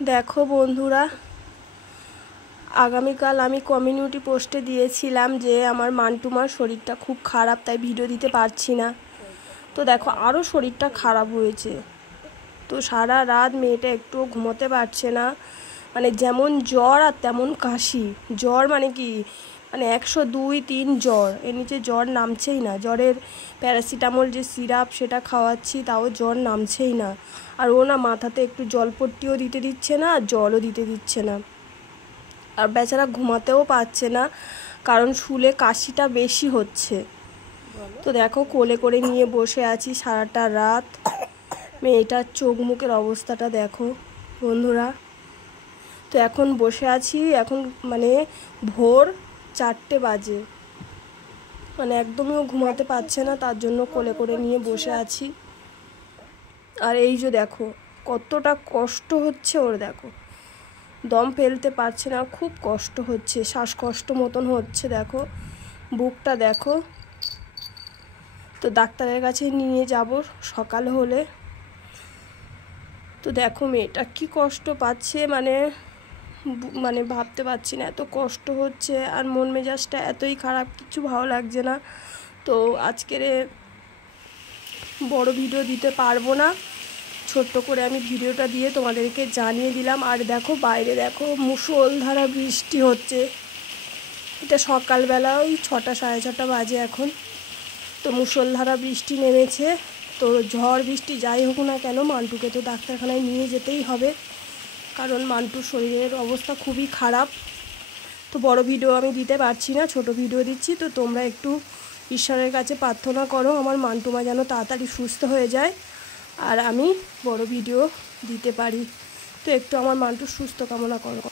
দেখো বন্ধুরা, আগামীকাল আমি কমিউনিটি পোস্টে দিয়েছিলাম যে আমার মান্টুমার শরীরটা খুব খারাপ, তাই ভিডিও দিতে পারছি না। তো দেখো আরও শরীরটা খারাপ হয়েছে। তো সারা রাত মেয়েটা একটুও ঘুমোতে পারছে না, মানে যেমন জ্বর আর তেমন কাশি। জ্বর মানে কি, মানে 102-3 জ্বর, এর নিচে জ্বর নামছেই না। জ্বরের প্যারাসিটামল যে সিরাপ সেটা খাওয়াচ্ছি, তাও জ্বর নামছেই না। আর ও না মাথাতে একটু জলপট্টিও দিতে দিচ্ছে না, আর জলও দিতে দিচ্ছে না। আর বেচারা ঘুমাতেও পারছে না, কারণ শুলে কাশিটা বেশি হচ্ছে। তো দেখো কোলে করে নিয়ে বসে আছি সারাটা রাত। মেয়েটার চোখ মুখের অবস্থাটা দেখো বন্ধুরা। তো এখন বসে আছি, এখন মানে ভোর 4টে বাজে, মানে একদমই ও ঘুমাতে পারছে না, তার জন্য কোলে করে নিয়ে বসে আছি। আর এই যে দেখো কতটা কষ্ট হচ্ছে ওর, দেখো দম ফেলতে পারছে না, খুব কষ্ট হচ্ছে, শ্বাসকষ্ট মতন হচ্ছে। দেখো বুকটা দেখো। তো ডাক্তারের কাছে নিয়ে যাব সকাল হলে। তো দেখো মেয়েটা কি কষ্ট পাচ্ছে, মানে ভাবতে পারছি না, এত কষ্ট হচ্ছে। আর মন মেজাজটা এতই খারাপ, কিছু ভালো লাগছে না। তো আজকের বড় ভিডিও দিতে পারবো না, ছোট্ট করে আমি ভিডিওটা দিয়ে তোমাদেরকে জানিয়ে দিলাম। আর দেখো বাইরে দেখো মুষলধারা বৃষ্টি হচ্ছে। এটা সকালবেলা ওই 6টা-6:30 বাজে এখন। তো মুষলধারা বৃষ্টি নেমেছে। তো ঝড় বৃষ্টি যাই হোক না কেন, মান্টুকে তো ডাক্তারখানায় নিয়ে যেতেই হবে, কারণ মান্টুর শরীরের অবস্থা খুবই খারাপ। তো বড় ভিডিও আমি দিতে পারছি না, ছোট ভিডিও দিচ্ছি। তো তোমরা একটু ঈশ্বরের কাছে প্রার্থনা করো আমার মান্টুমা যেন তাড়াতাড়ি সুস্থ হয়ে যায়, আর আমি বড় ভিডিও দিতে পারি। তো একটু আমার মান্টুর সুস্থ কামনা করো।